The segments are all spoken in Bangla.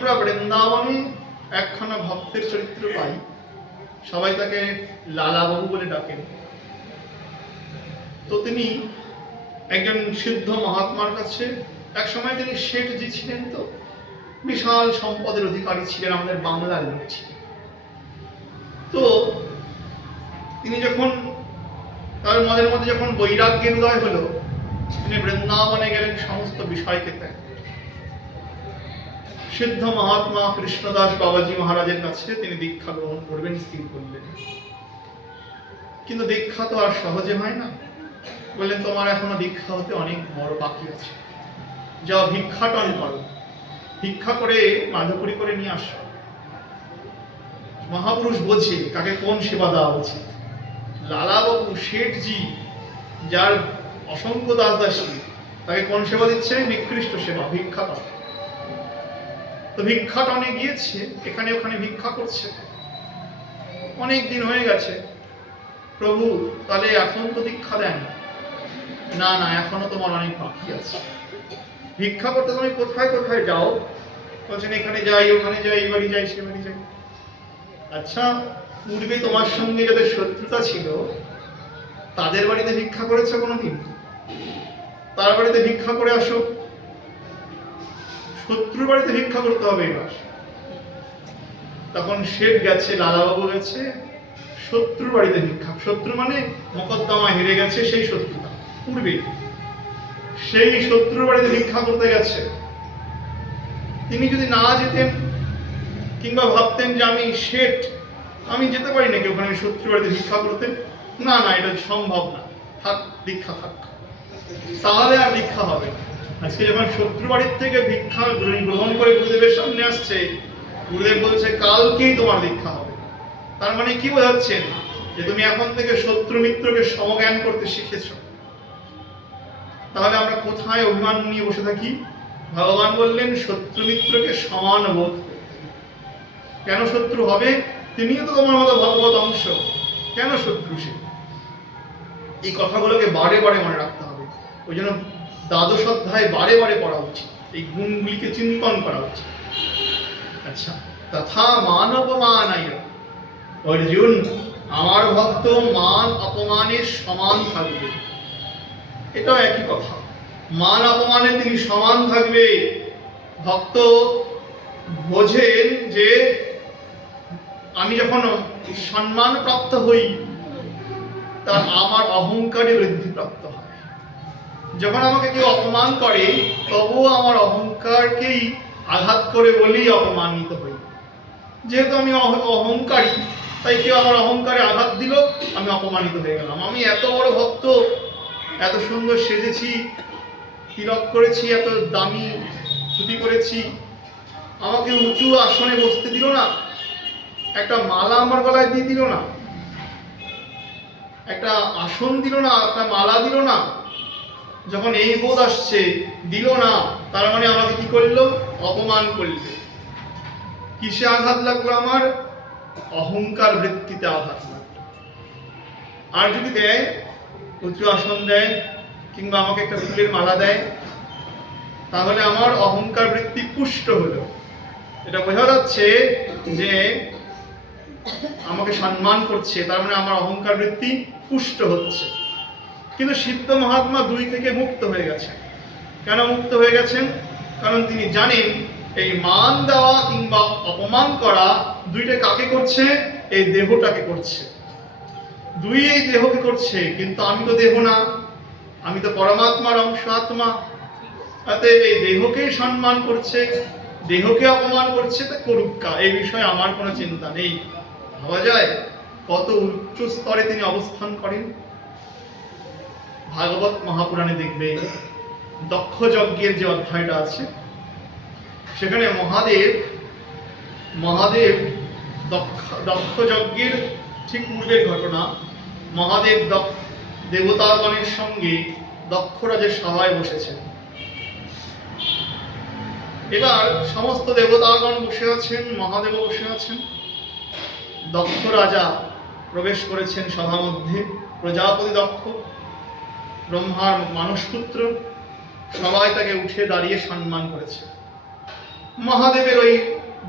আমরা বৃন্দাবনে একখানা ভক্তের চরিত্র পাই, সবাই তাকে লালাবাবু বলে ডাকেন। তো তিনি একজন সিদ্ধ মহাত্মার কাছে, এক সময় তিনি শেঠজি ছিলেন, তো বিশাল সম্পদের অধিকারী ছিলেন, আমাদের বাংলার লোক ছিলেন। তো তিনি যখন তার মনের মধ্যে যখন বৈরাগ্যের উদয় হলো, তিনি বৃন্দাবনে গেলেন সমস্ত বিষয়কে ত্যাগ। সিদ্ধ মহাত্মা কৃষ্ণদাস বাবাজি মহারাজের কাছে তিনি দীক্ষা গ্রহণ করবেন স্থির করলেন। কিন্তু দীক্ষা তো আর সহজে হয় না। বললেন, তোমার এখনো দীক্ষা হতে অনেক বড় বাকি আছে, যাও ভিক্ষাটন করো, ভিক্ষা করে মাধুকরী করে নিয়ে আসো। মহাপুরুষ বোঝে কাকে কোন সেবা দেওয়া উচিত। লালাবাবু শেঠজি, যার অসংখ্য দাস দাসী, তাকে কোন সেবা দিচ্ছে? নিকৃষ্ট সেবা, ভিক্ষাটন। তো ভিক্ষাটনে গিয়েছে, এখানে ওখানে ভিক্ষা করছে, অনেক দিন হয়ে গেছে। প্রভু, তাহলে এখন তো দীক্ষা দেন? না না, এখনো তোমার অনেক বাকি আছে। ভিক্ষা করতে তুমি কোথায় কোথায় যাও? বলছেন, এখানে যাই, ওখানে যাই, এই বাড়ি যাই, সে বাড়ি যাই। আচ্ছা, পূর্বে তোমার সঙ্গে যাদের শত্রুতা ছিল, তাদের বাড়িতে ভিক্ষা করেছো কোনোদিন? তার বাড়িতে ভিক্ষা করে আসো। শত্রুর বাড়িতে ভিক্ষা করতে হবে এবার। তখন শেঠ গেছে, লালাবাবু গেছে শত্রুর বাড়িতে ভিক্ষা। শত্রু মানে মকদ্দমা হেরে গেছে, সেই শত্রুতা পূর্বে, সেই শত্রুর বাড়িতে ভিক্ষা করতে গেছে। তিনি যদি না যেতেন, কিংবা ভাবতেন যে আমি শেঠ, আমি যেতে পারি নাকি ওখানে শত্রুর বাড়িতে ভিক্ষা করতে, না না, এটা সম্ভব না, থাক, দীক্ষা থাক, তাহলে আর দীক্ষা হবে। আজকে যখন শত্রু বাড়ির থেকে ভিক্ষা গ্রহণ করে গুরুদেবের সামনে আসছে, গুরুদেব বলছে কালকেই তোমার দীক্ষা হবে। তার মানে কি বোঝাচ্ছেন? যে তুমি এখন থেকে শত্রু মিত্রকে সমজ্ঞান করতে শিখেছ। তাহলে আমরা কোথায় অভিমান নিয়ে বসে থাকি? ভগবান বললেন শত্রু মিত্রকে সমান বোধ করতে। কেন শত্রু হবে? তিনিও তো তোমার মতো ভগবত অংশ, কেন শত্রু সে? এই কথাগুলোকে বারে বারে মনে রাখতে হবে। ওই জন্য দ্বাদশ অধ্যায় বারে বারে পড়া উচিত, এই গুণগুলিকে চিন্তন করা উচিত। আচ্ছা, তথা মান অপমানায় অর্জুন, আমার ভক্ত মান অপমানের সমান থাকবে। এটাও একই কথা, মান অপমানে তিনি সমান থাকবে। ভক্ত বোঝেন যে আমি যখন সম্মান প্রাপ্ত হই, তা আমার অহংকারে বৃদ্ধি প্রাপ্ত হয়। যখন আমাকে কেউ অপমান করে, তবুও আমার অহংকারকেই আঘাত করে বলেই অপমানিত হই। যেহেতু আমি অহংকারী, তাই কেউ আমার অহংকারে আঘাত দিল, আমি অপমানিত হয়ে গেলাম। আমি এত বড় ভক্ত, এত সুন্দর সেজেছি, তিলক করেছি, এত দামি ধুতি করেছি, আমাকে উঁচু আসনে বসতে দিল না, একটা মালা আমার গলায় দিয়ে দিল না, একটা আসন দিল না, একটা মালা দিল না। যখন এই বোধ আসছে, দিল না, তার মানে আমাকে কি করলো? অপমান করলো। কিসে আঘাত লাগলো? আমার অহংকার বৃত্তিতে আঘাত লাগলো। আর যদি দেয়, উঁচু আসন দেয়, কিংবা আমাকে একটা ফুলের মালা দেয়, তাহলে আমার অহংকার বৃত্তি পুষ্ট হলো। এটা বোঝা যাচ্ছে যে আমাকে সম্মান করছে, তার মানে আমার অহংকার বৃত্তি পুষ্ট হচ্ছে। কিন্তু সিদ্ধ মহাত্মা দুই থেকে মুক্ত হয়ে গেছেন। কেন মুক্ত হয়ে গেছেন? কারণ তিনি জানেন এই মান দেওয়া কিংবা অপমান করা দুইটা কাকে করছে? এই দেহটাকে করছে। দুই এই দেহকে করছে, কিন্তু আমি তো দেহ না, আমি তো পরমাত্মার অংশ, আত্মা। অতএব এই দেহকেই সম্মান করছে, দেহকে অপমান করছে, তা করুক্কা, এই বিষয়ে আমার কোনো চিন্তা নেই। ভাবা যায় কত উচ্চ স্তরে তিনি অবস্থান করেন। ভাগবত মহাপুরাণে দেখবে, দক্ষ যজ্ঞের যে অধ্যায়টা আছে, সেখানে মহাদেব দক্ষ যজ্ঞের ঠিক পূর্বের ঘটনা। মহাদেব দেবতাগণের সঙ্গে দক্ষরাজের সভায় বসেছেন। এবার সমস্ত দেবতাগণ বসে আছেন, মহাদেব বসে আছেন। দক্ষ রাজা প্রবেশ করেছেন সভা মধ্যে। প্রজাপতি দক্ষ, ব্রহ্মার মানসপুত্র, সবাই তাকে উঠে দাঁড়িয়ে সম্মান করেছে। মহাদেবের ওই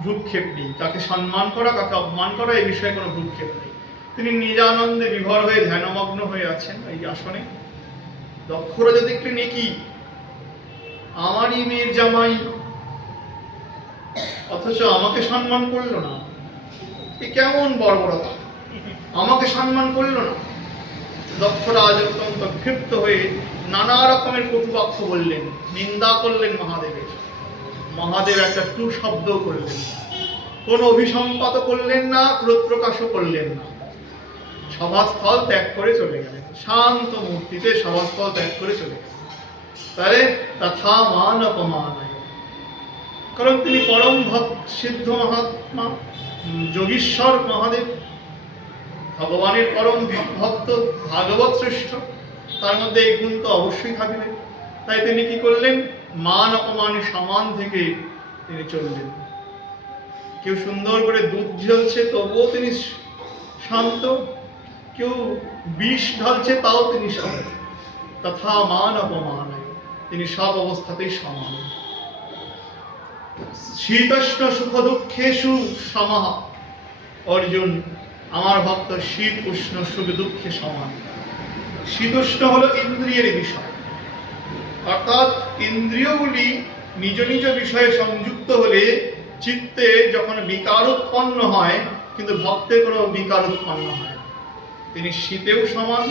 ভ্রুক্ষেপ নেই, কাকে সম্মান করা কাকে অপমান করা এই বিষয়ে কোনো ভ্রুক্ষেপ নেই। তিনি নিজানন্দে বিভোর হয়ে ধ্যানমগ্ন হয়ে আছেন এই আসনে। দক্ষ রাজা দেখলেন এ কি, আমারই মেয়ের জামাই, অথচ আমাকে সম্মান করলো না, এ কেমন বর্বরতা, আমাকে সম্মান করলো না। দক্ষরাজ অত্যন্ত ক্ষিপ্ত হয়ে নানা রকমের কটুবাক্য বললেন, নিন্দা করলেন মহাদেবের। মহাদেব একটা টু শব্দ করলেন, কোনো অভিসম্পাত করলেন না, ক্রোধ প্রকাশও করলেন না, সভাস্থল ত্যাগ করে চলে গেলেন। শান্ত মূর্তিতে সভাস্থল ত্যাগ করে চলে গেলেন। তাহলে তথা মান অপমানায়, কারণ তিনি পরম সিদ্ধ মহাত্মা, যোগীশ্বর মহাদেব, ভগবানের পরম ভক্ত, ভাগবত শ্রেষ্ঠ, তার মধ্যে এই গুণ তো অবশ্যই থাকবে। তাই তিনি কি করলেন, মান অপমানের সমান থেকে তিনি চললেন। কেউ সুন্দর করে দুধ ঢালছে তবুও তিনি শান্ত, কেউ বিষ ঢালছে তাও তিনি শান্ত। তথা মান অপমানায়, তিনি সব অবস্থাতেই সমান। শীতোষ্ণ সুখ দুঃখেষু সমঃ, অর্জুন আমার ভক্ত শীত উষ্ণ সুখ দুঃখে সমান। শীতোষ্ণ হলো ইন্দ্রিয়ের বিষয়, অর্থাৎ ইন্দ্রিয়গুলি নিজ নিজ বিষয়ে সংযুক্ত হলে চিত্তে যখন বিকার উৎপন্ন হয়, কিন্তু ভক্তের কোনো বিকার উৎপন্ন হয় না। তিনি শীতেও সমান,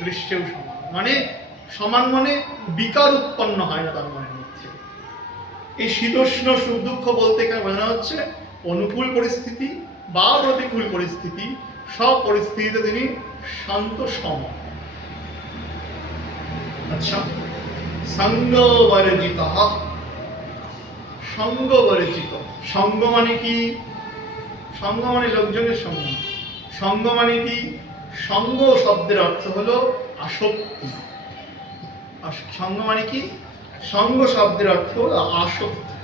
গ্রীষ্মেও সমান, মানে সমান মানে বিকার উৎপন্ন হয় না তার মনের মধ্যে। এই শীতোষ্ণ সুখ দুঃখ বলতে এখানে বোঝানো হচ্ছে অনুকূল পরিস্থিতি বা প্রতিকূল পরিস্থিতি, সব পরিস্থিতিতে তিনি শান্ত সম। আচ্ছা, সঙ্গবর্জিত, সঙ্গবর্জিত, সঙ্গ মানে কি? সঙ্গ মানে লোকজনের সঙ্গ। সঙ্গ মানে কি? সঙ্গ শব্দের অর্থ হলো আসক্তি। সঙ্গ মানে কি? সঙ্গ শব্দের অর্থ হলো আসক্তি।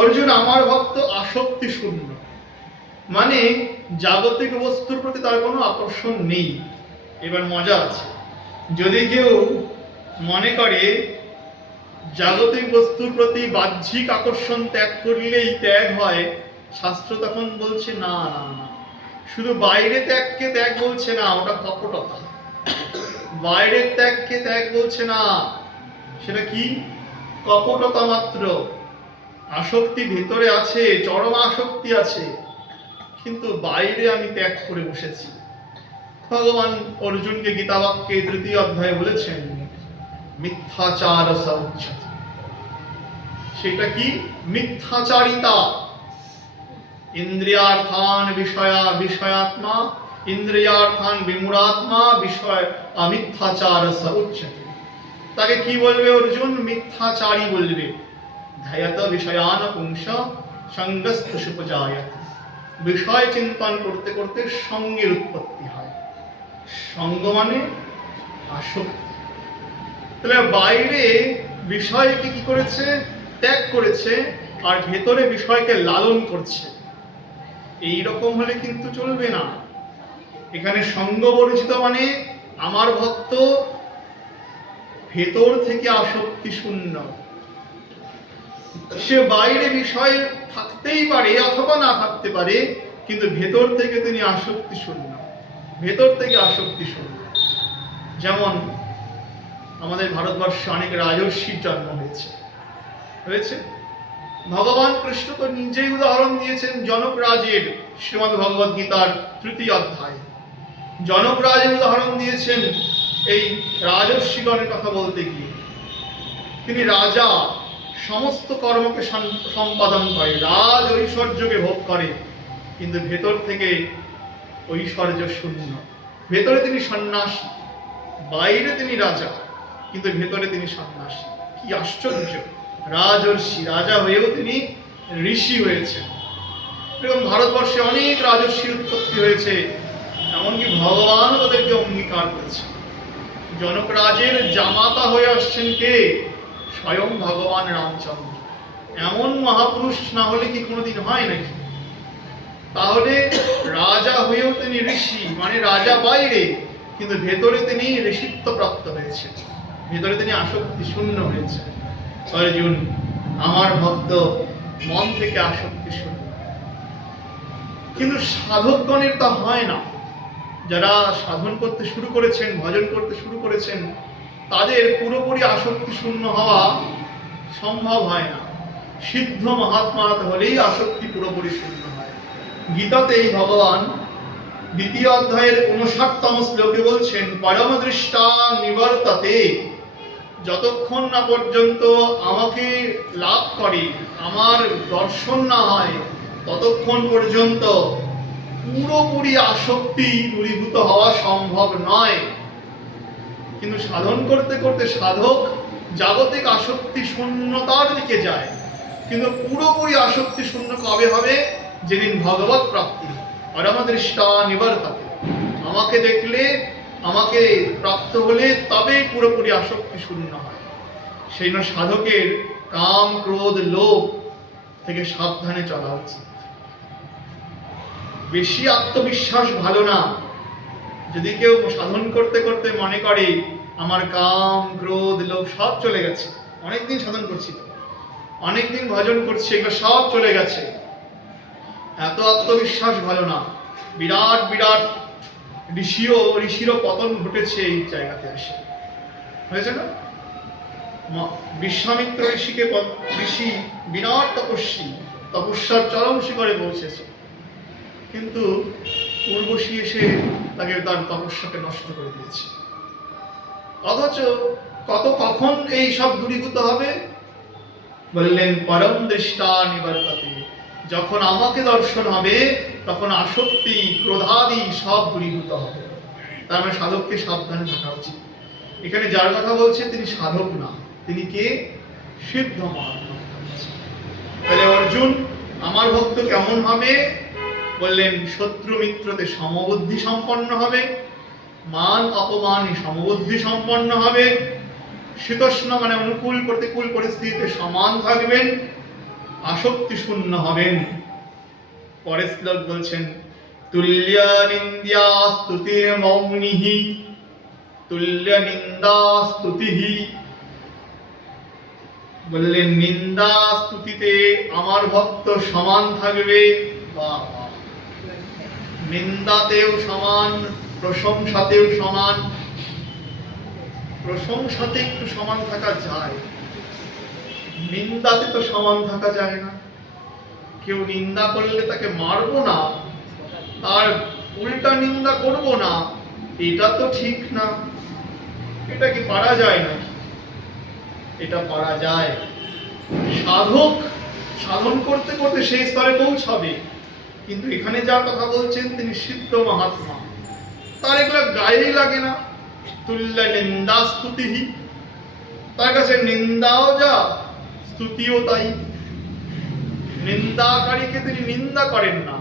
অর্জুন আমার ভক্ত আসক্তি শূন্য, মানে জাগতিক বস্তুর প্রতি তার কোনো আকর্ষণ নেই। এবার মজা আছে, যদি কেউ মনে করে জাগতিক বস্তুর প্রতি বাহ্যিক আকর্ষণ ত্যাগ করলেই ত্যাগ হয়, শাস্ত্র তখন বলছে না না না, শুধু বাইরে ত্যাগকে ত্যাগ বলছে না, ওটা কপটতা। বাইরের ত্যাগকে ত্যাগ বলছে না, সেটা কি? কপটতা মাত্র। আসক্তি ভেতরে আছে, চরম আসক্তি আছে, কিন্তু বাইরে আমি ত্যাগ করে বসেছি। ভগবান অর্জুনকে গীতা বাক্যে 3য় অধ্যায়ে বলেছেন মিথ্যাচার সৌচ্যতি। সেটা কি? মিথ্যাচারিতা। ইন্দ্রিয়ার্থান বিষয়া বিষয়াত্মা, ইন্দ্রিয়ার্থান বিমূঢ়াত্মা, বিষয় অমিথ্যাচার সৌচ্যতি। তাকে কি বলবে অর্জুন? মিথ্যাচারী বলবে। ধ্যায়ত বিষয়ান পুংস সঙ্গস্থ সুপজায়ত। বিষয় চিন্তন করতে করতে সঙ্গের উৎপত্তি হয়। সঙ্গ মানে আসক্তি। তাহলে বাইরে বিষয়কে কি করেছে? ত্যাগ করেছে, আর ভেতরে বিষয়কে লালন করছে। এই রকম হলে কিন্তু চলবে না। এখানে সঙ্গ বর্জিত মানে আমার ভক্ত ভেতর থেকে আসক্তি শূন্য। সে বাইরে বিষয় থাকতেই পারে অথবা না থাকতে পারে, কিন্তু ভেতর থেকে তিনি আসক্তি শূন্য, ভেতর থেকে আসক্তি শূন্য। যেমন আমাদের ভারতবর্ষে অনেক রাজর্ষির জন্ম হয়েছে। ভগবান কৃষ্ণ তো নিজেই উদাহরণ দিয়েছেন জনক রাজের, শ্রীমদ্ ভগবদ গীতার 3য় অধ্যায়। জনক রাজের উদাহরণ দিয়েছেন এই রাজর্ষিগণের কথা বলতে গিয়ে। তিনি রাজা, সমস্ত কর্মকে সম্পাদন করে, রাজ ঐশ্বর্যকে ভোগ করে, কিন্তু ভেতর থেকে ঐশ্বর্য শূন্য। ভেতরে তিনি সন্ন্যাসী, বাইরে তিনি রাজা, কিন্তু ভেতরে তিনি সন্ন্যাসী। কি আশ্চর্য! রাজর্ষি, রাজা হয়েও তিনি ঋষি হয়েছেন। এরকম ভারতবর্ষে অনেক রাজর্ষির উৎপত্তি হয়েছে, এমনকি ভগবানও তাদেরকে অঙ্গীকার করেছে। জনক রাজের জামাতা হয়ে আসছেন কে? স্বয়ং ভগবান রামচন্দ্র। এমন মহাপুরুষ না হলে কি কোনোদিন হয় নাকি? তাহলে রাজা হয়েও তিনি ঋষি, মানে রাজা বাইরে, কিন্তু ভেতরে তিনি ঋষিত্ব প্রাপ্ত হয়েছে, ভেতরে তিনি আসক্তি শূন্য হয়েছে। অর্জুন আমার ভক্ত মন থেকে আসক্তি শূন্য। কিন্তু সাধকগণের তা হয় না। যারা সাধন করতে শুরু করেছেন, ভজন করতে শুরু করেছেন, তাদের পুরোপুরি আসক্তি শূন্য হওয়া সম্ভব হয় না। সিদ্ধ মহাত্মা হলেই আসক্তি পুরোপুরি শূন্য হয়। গীতাতেই ভগবান দ্বিতীয় অধ্যায়ের 59তম শ্লোকে বলছেন, পরম দৃষ্টা নিবর্ততে, যতক্ষণ না পর্যন্ত আমাকে লাভ করে, আমার দর্শন না হয়, ততক্ষণ পর্যন্ত পুরোপুরি আসক্তি দূরীভূত হওয়া সম্ভব নয়। কিন্তু সাধন করতে করতে সাধক জাগতিক আসক্তি শূন্যতার দিকে যায়। কিন্তু পুরোপুরি আসক্তি শূন্য কবে হবে? যেদিন ভগবত প্রাপ্তি, পরম দৃষ্টা নিবর্ততে, আমাকে দেখলে, আমাকে প্রাপ্ত হলে তবেই পুরোপুরি আসক্তি শূন্য হয়। সেই জন্য সাধকের কাম, ক্রোধ, লোভ থেকে সাবধানে চলা উচিত। বেশি আত্মবিশ্বাস ভালো না। যদি কেউ সাধন করতে করতে মনে করে আমার কাম, ক্রোধ, লোভ সব চলে গেছে, অনেকদিন সাধন করছি, অনেকদিন ভজন করছি, এগুলো সব চলে গেছে, এত আত্মবিশ্বাস ভালো না। বিরাট বিরাট ঋষিরও পতন ঘটেছে এই জায়গাতে আসে, হয়েছে না? বিশ্বামিত্র ঋষি বিরাট তপস্বী, তপস্যার চরম শিখরে পৌঁছেছে, কিন্তু উর্বশী এসে তাকে তার তপস্যাকে নষ্ট করে দিয়েছে। অথচ কখন এই সব দূরীভূত হবে? বললেন পরম দৃষ্টা নিবর্ততে, যখন আমাকে দর্শন হবে তখন আসক্তি, ক্রোধাদি সব দূরীভূত হবে। তার মানে সাধককে সাবধানে থাকা উচিত। এখানে যার কথা বলছে তিনি সাধক না, তিনি কে? সিদ্ধ মহাত্মা। তাহলে অর্জুন আমার ভক্ত কেমন হবে? বললেন শত্রু মিত্রতে সমবুদ্ধি সম্পন্ন হবে, মান অপমানে সমবুদ্ধি সম্পন্ন হবে, শীতোষ্ণ মানে অনুকূল প্রতিকূল পরিস্থিতিতে সমান থাকবেন, আসক্তি শূন্য হবেন। পরের শ্লোক বলছেন, তুল্য নিন্দ্যা স্তুতির মৌনিহি, তুল্য নিন্দা স্তুতিহি। বললেন নিন্দা স্তুতিতে আমার ভক্ত সমান থাকবে, নিন্দাতেও সমান, প্রশংসাতেও সমান। প্রশংসাতে একটু সমান থাকা যায়, নিন্দাতে তো সমান থাকা যায় না। কেউ নিন্দা করলে তাকে মারবো না, তার উল্টা নিন্দা করব না, এটা তো ঠিক না। এটা কি পারা যায় না? এটা পারা যায়। সাধক সাধন করতে করতে সেই স্তরে পৌঁছাবে। কিন্তু এখানে যার কথা বলছেন তিনি সিদ্ধ মহাত্মা, তার এগুলো গায়েই লাগে না। তুল্য নিন্দা স্তুতিহি, তার কাছে নিন্দাও যা, স্তুতিও তাই। নিন্দাকারীকে তিনি নিন্দা করেন না,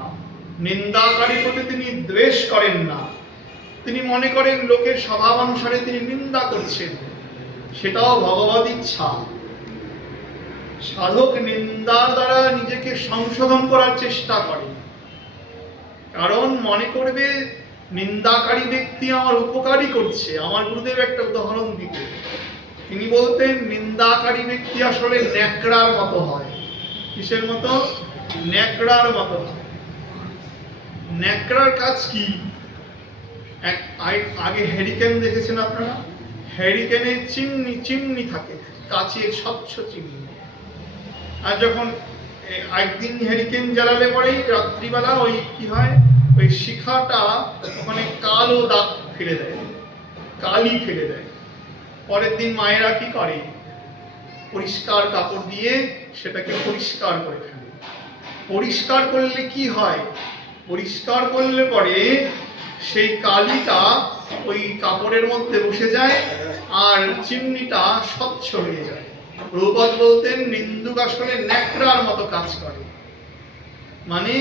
নিন্দাকারীর প্রতি তিনি দ্বেষ করেন না। তিনি মনে করেন লোকের স্বভাব অনুসারে তিনি নিন্দা করছেন, সেটাও ভগবত ইচ্ছা। সাধক নিন্দার দ্বারা নিজেকে সংশোধন করার চেষ্টা করে, কারণ মনে করবে নিন্দাকারী ব্যক্তি আমার উপকারই করছে। আমার গুরুদেব একটা উদাহরণ দিতেন, তিনি বলতেন নিন্দাকারী ব্যক্তি আসলে ন্যাকড়ার মতো হয়। কিসের মতো? ন্যাকড়ার মতো। ন্যাকড়ার কাজ কি? আগে হ্যারিকেন দেখেছেন আপনারা? হ্যারিকেনে চিমনি থাকে, কাচের স্বচ্ছ চিমনি। আর যখন একদিন হ্যারিকেন জ্বালালে পরেই রাত্রিবেলা ওই কি হয়, ওই শিখাটা ওখানে কালো দাগ ফেলে দেয়, কালি ফেলে দেয়। পরের দিন মায়েরা কি করে? পরিষ্কার কাপড় দিয়ে সেটাকে পরিষ্কার করে ফেলে। পরিষ্কার করলে কি হয়? পরিষ্কার করলে পরে সেই কালিটা ওই কাপড়ের মধ্যে বসে যায় আর চিমনিটা স্বচ্ছ হয়ে যায়। প্রভুপাদ বলতেন নিন্দুক আসলে ন্যাকড়ার মতো কাজ করে। মানে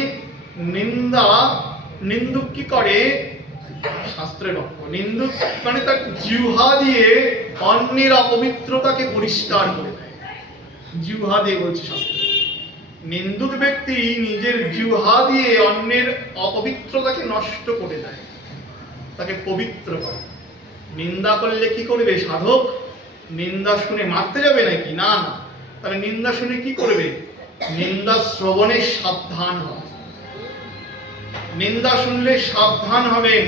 নিন্দুক কি করে? শাস্ত্রের বাক্য, নিন্দুক মানে তার জিহ্বা দিয়ে অন্যের অপবিত্রতাকে পরিষ্কার করে দেয়। জিহ্বা দিয়ে বলছে শাস্ত্র। নিন্দুক ব্যক্তি নিজের জিহ্বা দিয়ে অন্যের অপবিত্রতাকে নষ্ট করে দেয়, তাকে পবিত্র করে। নিন্দা করলে কি করবে সাধক? নিন্দা শুনে মারতে যাবে নাকি? না না, তাহলে নিন্দা শুনে কি করবে? নিন্দা শ্রবণে সাবধান হবে। নিন্দা শুনলে সাবধান হবেন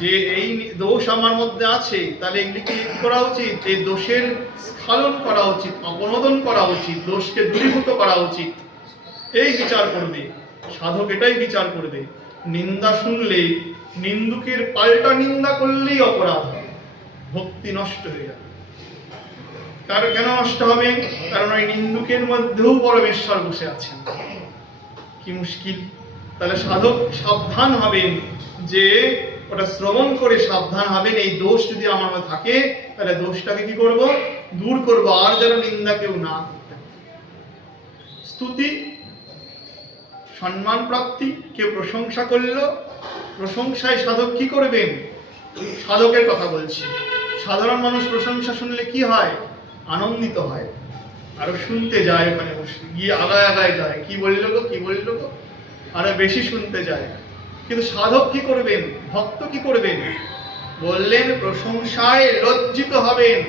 যে এই দোষ আমার মধ্যে আছে, তাহলে এগুলিকে কি করা উচিত? এই দোষের স্খলন করা উচিত, অপনোদন করা উচিত, দোষকে দূরীভূত করা উচিত। এই বিচার করবে সাধক, এটাই বিচার করবে। নিন্দা শুনলে নিন্দুকের পাল্টা নিন্দা করলেই অপরাধ হবে, ভক্তি নষ্ট হয়ে যাবে। কেন নষ্ট হবে? কারণ ওই নিন্দুকের মধ্যেও পরমেশ্বর বসে আছেন। কি মুশকিল! তাহলে সাধক সাবধান হবেন, যে ওটা শ্রবণ করে সাবধান হবেন, এই দোষ যদি আমার মধ্যে থাকে তাহলে দোষটাকে কি করব? দূর করব, আর যেন নিন্দা কেউ না করতে। স্তুতি, সম্মান প্রাপ্তি, কেউ প্রশংসা করলো, প্রশংসায় সাধক কি করবেন? সাধকের কথা বলছি। সাধারণ মানুষ প্রশংসা শুনলে কি হয়? আনন্দিত হয়, আরো শুনতে যায়, ওখানে বসে গিয়ে আগায় আগায় যায়, কি বললো গো, কি বললো গো, আরো বেশি শুনতে যায়। কিন্তু সাধক কি করবেন? ভক্ত কি করবেন? বললেন প্রশংসায় লজ্জিত হবেন।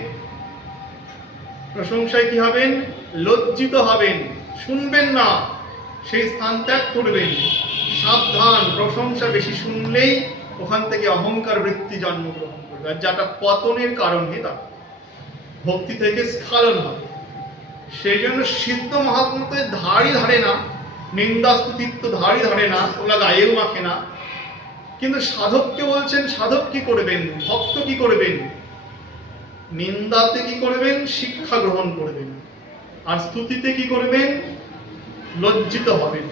প্রশংসায় কি হবেন? লজ্জিত হবেন, শুনবেন না, সেই স্থান ত্যাগ করবেন। সাবধান, প্রশংসা বেশি শুনলেই ওখান থেকে অহংকার বৃত্তি জন্মগ্রহণ করবে, আর যেটা পতনের কারণ হয়ে দাঁড়াবে, ভক্তি থেকে স্খলন হবে। সেই জন্য সিদ্ধ মহাত্মা ধারই ধারে না, নিন্দা স্তুতিত্ব ধারই ধারে না, ওরা গায়েও মাখে না। কিন্তু সাধককে বলছেন, সাধক কি করবেন? ভক্ত কি করবেন? নিন্দাতে কি করবেন? শিক্ষা গ্রহণ করবেন। আর স্তুতিতে কি করবেন? লজ্জিত হবেন।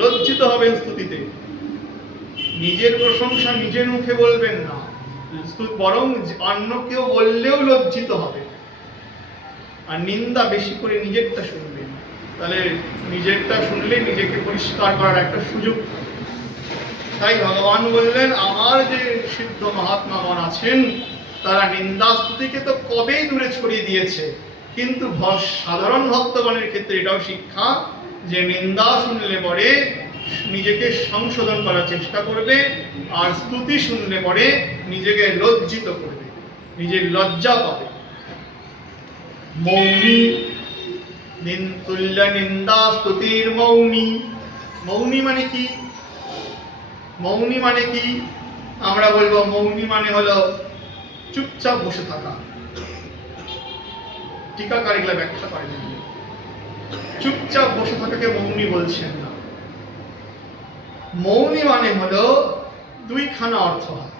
লজ্জিত হবেন স্তুতিতে। নিজের প্রশংসা নিজের মুখে বলবেন না, বরং অন্য কেউ বললেও লজ্জিত হবে। আর নিন্দা বেশি করে নিজেরটা শুনবেন, তাহলে নিজেরটা শুনলে নিজেকে পরিষ্কার করার একটা সুযোগ। তাই ভগবান বললেন, আমার যে সিদ্ধ মহাত্মাগণ আছেন তারা নিন্দা স্তুতিকে তো কবেই দূরে ছড়িয়ে দিয়েছে, কিন্তু সাধারণ ভক্তগণের ক্ষেত্রে এটাও শিক্ষা যে নিন্দা শুনলে পরে নিজেকে সংশোধন করার চেষ্টা করবে, আর স্তুতি শুনলে পরে নিজেকে লজ্জিত করবে, নিজের লজ্জা পাবে। মৌনী তুল্য নিন্দা স্তুতির মৌনী। মৌনী মানে কি? মৌনী মানে কি? আমরা বলবো মৌনী মানে হলো চুপচাপ বসে থাকা। টিকাকার এগুলা ব্যাখ্যা করেন, চুপচাপ বসে থাকাকে মৌনী বলছেন না। মৌনী মানে হলো দুইখানা অর্থ হয়,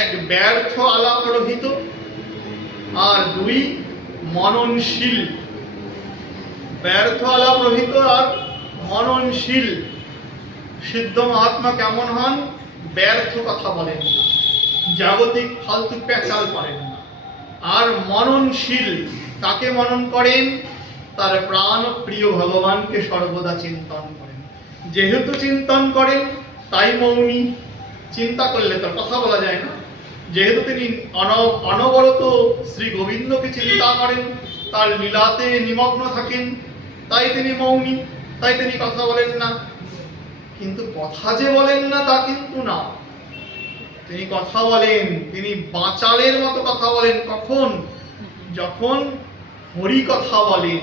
এক ব্যর্থ আলাপ রহিত, আর দুই মননশীল। ব্যর্থ আলাপ রহিত আর মননশীল। সিদ্ধ মহাত্মা কেমন হন? ব্যর্থ কথা বলেন না, জাগতিক ফালতু পেঁচাল করেন না। আর মননশীল, তাকে মনন করেন? তার প্রাণ প্রিয় ভগবানকে সর্বদা চিন্তন করেন। যেহেতু চিন্তন করেন তাই মৌনী। চিন্তা করলে তো কথা বলা যায় না। যেহেতু তিনি অনবরত শ্রী গোবিন্দকে চিন্তা করেন, তার লীলাতে নিমগ্ন থাকেন, তাই তিনি মৌনী, তাই তিনি কথা বলেন না। কিন্তু কথা যে বলেন না তা কিন্তু না, তিনি কথা বলেন, তিনি বাচালের মতো কথা বলেন। কখন? যখন হরি কথা বলেন,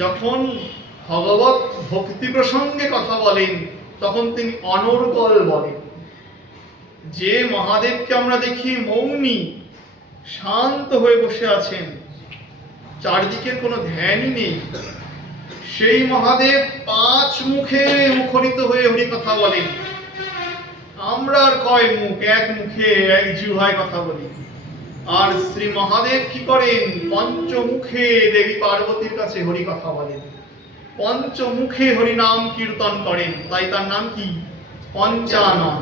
যখন ভগবত ভক্তি প্রসঙ্গে কথা বলেন, তখন তিনি অনর্গল বলেন। যে মহাদেবকে আমরা দেখি মৌনী, শান্ত হয়ে বসে আছেন, চারদিকের কোনো ধ্যানই নেই, সেই মহাদেব পাঁচ মুখে মুখরিত হয়ে হরি কথা বলেন। আমরা আর কয় মুখ? এক মুখে এক জিহ্বায় কথা বলি। আর শ্রী মহাদেব কি করেন? পঞ্চমুখে দেবী পার্বতীর কাছে হরি কথা বলেন, পঞ্চমুখে হরি নাম কীর্তন করেন, তাই তার নাম কি? পঞ্চানন।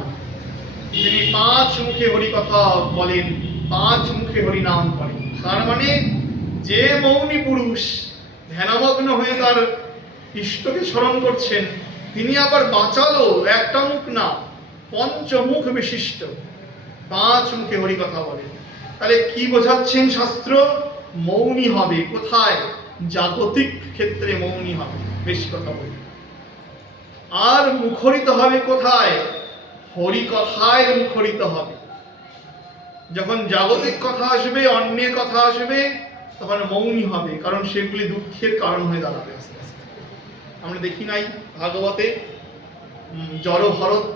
তিনি পাঁচ মুখে হরি কথা বলেন, পাঁচ মুখে হরি নাম করেন। তার মানে যে মৌনী পুরুষ ধ্যানমগ্ন হয়ে তার ইষ্টকে স্মরণ করছেন, তিনি আবার বাঁচালো, একটা মুখ না, পঞ্চমুখ বিশিষ্ট, পাঁচ মুখে হরি কথা বলেন। তাহলে কি বোঝাচ্ছেন শাস্ত্র? মৌনী হবে কোথায়? জাগতিক ক্ষেত্রে মৌনী হবে, বেশি কথা বলি। আর মুখরিত হবে কোথায়? হরি কথায় মুখরিত হবে। যখন জাগতিক কথা আসবে, অন্যের কথা আসবে, তখন মৌনী হবে, কারণ সেগুলি দুঃখের কারণ হয়ে দাঁড়াবে আস্তে আস্তে। আমরা দেখি নাই ভাগবতে জড়ভরত,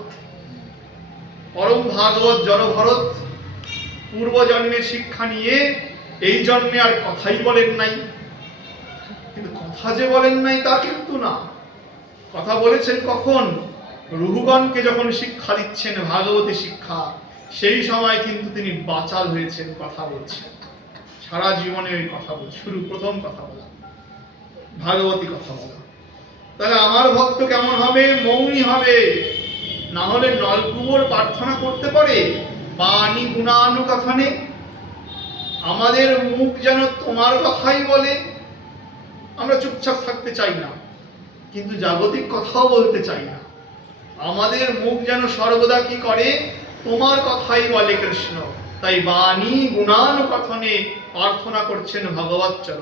পরম ভাগবত জড়ভরত পূর্ব জন্মের শিক্ষা নিয়ে এই জন্মে আর কথাই বলেন নাই। কিন্তু কথা যে বলেন নাই তা কিন্তু না, কথা বলেছেন কখন? রুহুগণকে যখন শিক্ষা দিচ্ছেন ভাগবতী শিক্ষা, সেই সময় কিন্তু তিনি বাচাল হয়েছেন, কথা বলছেন। সারা জীবনে ওই কথা বল, শুরু প্রথম কথা বলা, ভাগবতী কথা বলা। তাহলে আমার ভক্ত কেমন হবে? মৌনী হবে। না হলে নলকুয়োর প্রার্থনা করতে পারে বাণী গুণানুকথনে, আমাদের মুখ যেন তোমার কথাই বলে। আমরা চুপচাপ থাকতে চাই না, কিন্তু জাগতিক কথাও বলতে চাই না। আমাদের মুখ যেন সর্বদা কি করে? তোমার কথাই বলে কৃষ্ণ। তাই বাণী গুণানুকথনে প্রার্থনা করছেন ভগবৎ চরণে।